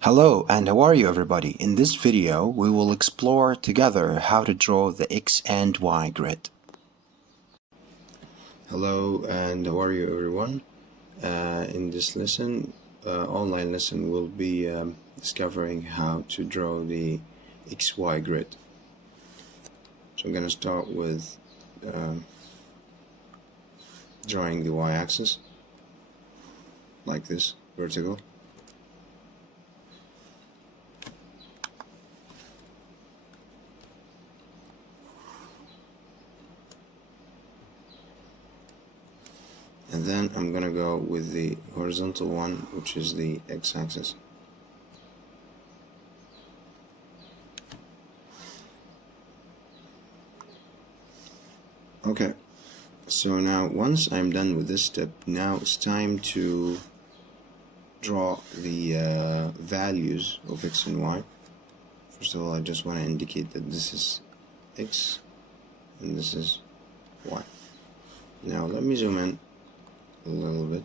Hello and how are you everybody? In this video we will explore together how to draw the X and Y grid. Hello and how are you everyone? In this lesson, online lesson, we'll be discovering how to draw the XY grid. So I'm going to start with drawing the Y-axis like this, vertical. And then I'm gonna go with the horizontal one, which is the x-axis. Okay, so now once I'm done with this step, now it's time to draw the values of x and y. First of all, I just want to indicate that this is x and this is y. Now let me zoom in a little bit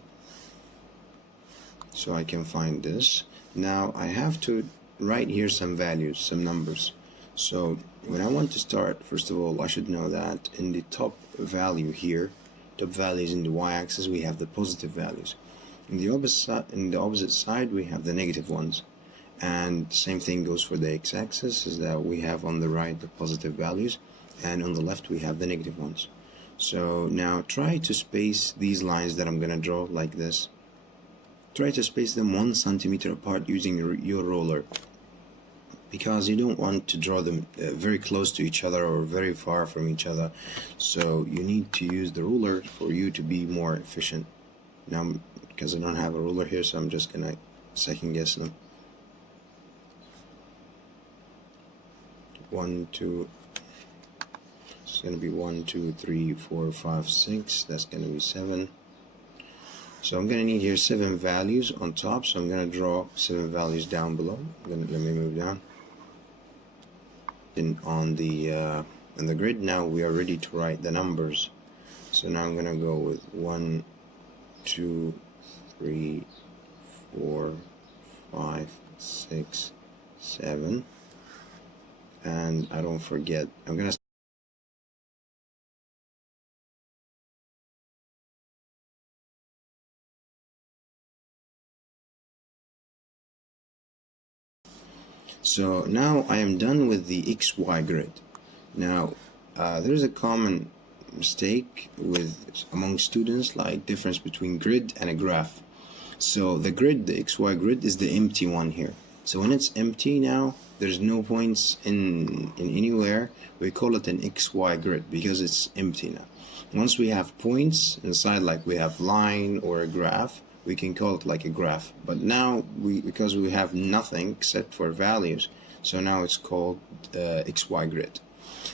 so I can find this. Now I have to write here some values, some numbers. So when I want to start, first of all, I should know that in the top value here, top values in the y-axis, we have the positive values. In the opposite side, we have the negative ones. And same thing goes for the x-axis, is that we have on the right the positive values, and on the left we have the negative ones. So now try to space these lines that I'm gonna draw like this. Try to space them 1 centimeter apart using your ruler, because you don't want to draw them very close to each other or very far from each other. So you need to use the ruler for you to be more efficient. Now, because I don't have a ruler here, so I'm just gonna second guess them. 1, 2. It's gonna be 1, 2, 3, 4, 5, 6. That's gonna be 7. So I'm gonna need here 7 values on top. So I'm gonna draw 7 values down below. Let me move down. And on the grid now we are ready to write the numbers. So now I'm gonna go with 1, 2, 3, 4, 5, 6, 7, and I don't forget, I'm gonna So now I am done with the XY grid. Now there's a common mistake among students, like difference between grid and a graph. So the grid, the XY grid, is the empty one here. So when it's empty now, there's no points in anywhere, we call it an XY grid because it's empty now. Once we have points inside, like we have line or a graph, we can call it like a graph. But now because we have nothing except for values, so now it's called XY grid.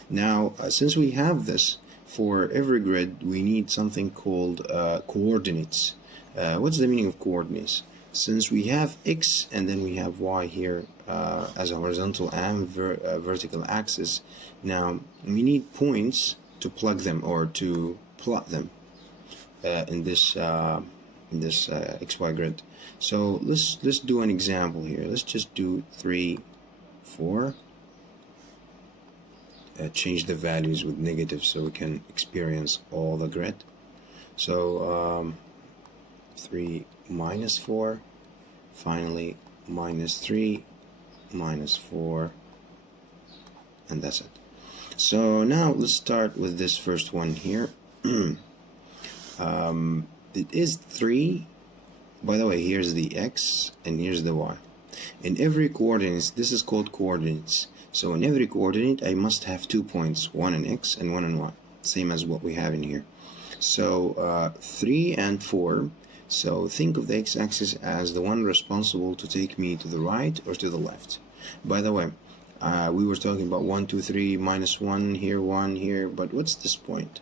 Now since we have this, for every grid we need something called coordinates. What's the meaning of coordinates? Since we have x and then we have y here as a horizontal and vertical axis, now we need points to plug them or to plot them in this XY grid. So let's do an example here. Let's just do 3, 4. Change the values with negative so we can experience all the grid. So 3 minus 4, finally minus 3, minus 4, and that's it. So now let's start with this first one here. It is 3. By the way, here's the x and here's the y. In every coordinates, this is called coordinates. So in every coordinate, I must have 2 points, one in x and one in y, same as what we have in here. So 3 and 4. So think of the x-axis as the one responsible to take me to the right or to the left. By the way, we were talking about 1, 2, 3, minus 1 here, but what's this point?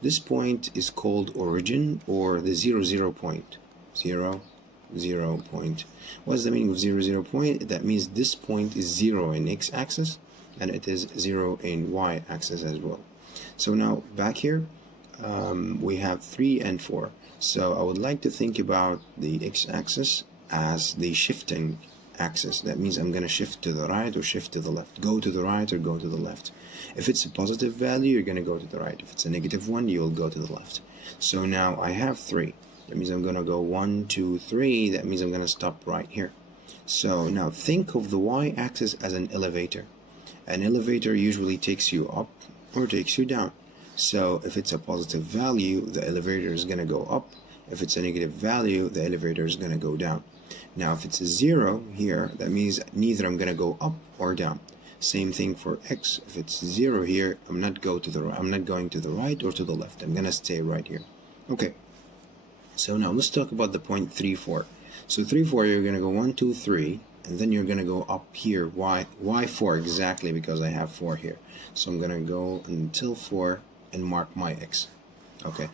This point is called origin, or the 0, 0 point. 0, 0 point. What's the meaning of 0, 0 point? That means this point is 0 in x-axis and it is 0 in y-axis as well. So now back here, we have 3 and 4. So I would like to think about the x-axis as the shifting axis. That means I'm going to shift to the right or shift to the left, go to the right or go to the left. If it's a positive value, you're going to go to the right. If it's a negative one, you'll go to the left. So now I have 3. That means I'm going to go 1, 2, 3. That means I'm going to stop right here. So now think of the y-axis as an elevator. An elevator usually takes you up or takes you down. So if it's a positive value, the elevator is going to go up. If it's a negative value, the elevator is going to go down. Now if it's a 0 here, that means neither I'm going to go up or down. Same thing for x. If it's 0 here, I'm not going to the right or to the left. I'm going to stay right here. Okay. So now let's talk about the point 3, 4. So 3, 4, you're going to go 1, 2, 3, and then you're going to go up here. Why 4 exactly? Because I have 4 here. So I'm going to go until 4 and mark my x. Okay.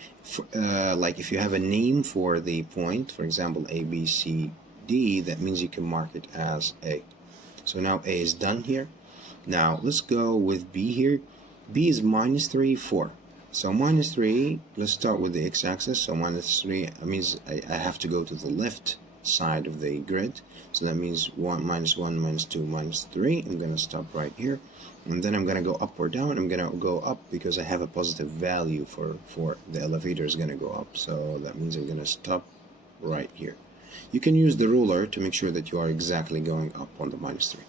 Like if you have a name for the point, for example, A, B, C, D, that means you can mark it as A. So now A is done here. Now let's go with B here. B is minus 3, 4. So minus 3, let's start with the x-axis. So minus 3 means I have to go to the left side of the grid. So that means 1, minus 1, minus 2, minus 3. I'm going to stop right here. And then I'm going to go up or down. I'm going to go up because I have a positive value for the elevator is going to go up. So that means I'm going to stop right here. You can use the ruler to make sure that you are exactly going up on the minus 3.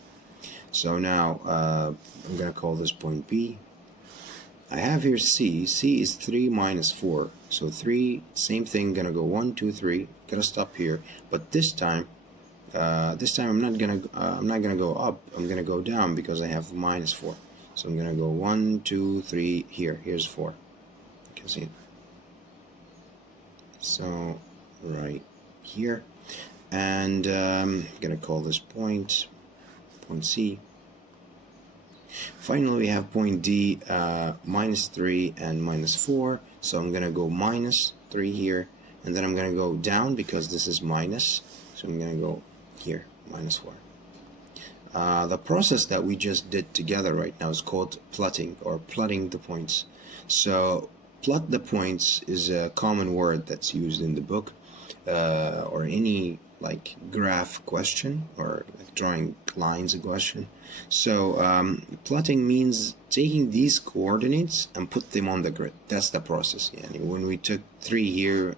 So now I'm going to call this point B. I have here C. C is 3 minus 4. So 3, same thing, going to go 1, 2, 3. Going to stop here. But this time I'm not gonna go up. I'm gonna go down because I have minus 4. So I'm gonna go 1, 2, 3 here. Here's 4. You can see it. So right here, and I'm gonna call this point C. Finally, we have point D, minus 3 and minus 4. So I'm gonna go minus 3 here, and then I'm gonna go down because this is minus. So I'm gonna go here, minus 4. The process that we just did together right now is called plotting or plotting the points. So plot the points is a common word that's used in the book or any like graph question or like drawing lines question. So plotting means taking these coordinates and put them on the grid. That's the process. Yani when we took 3 here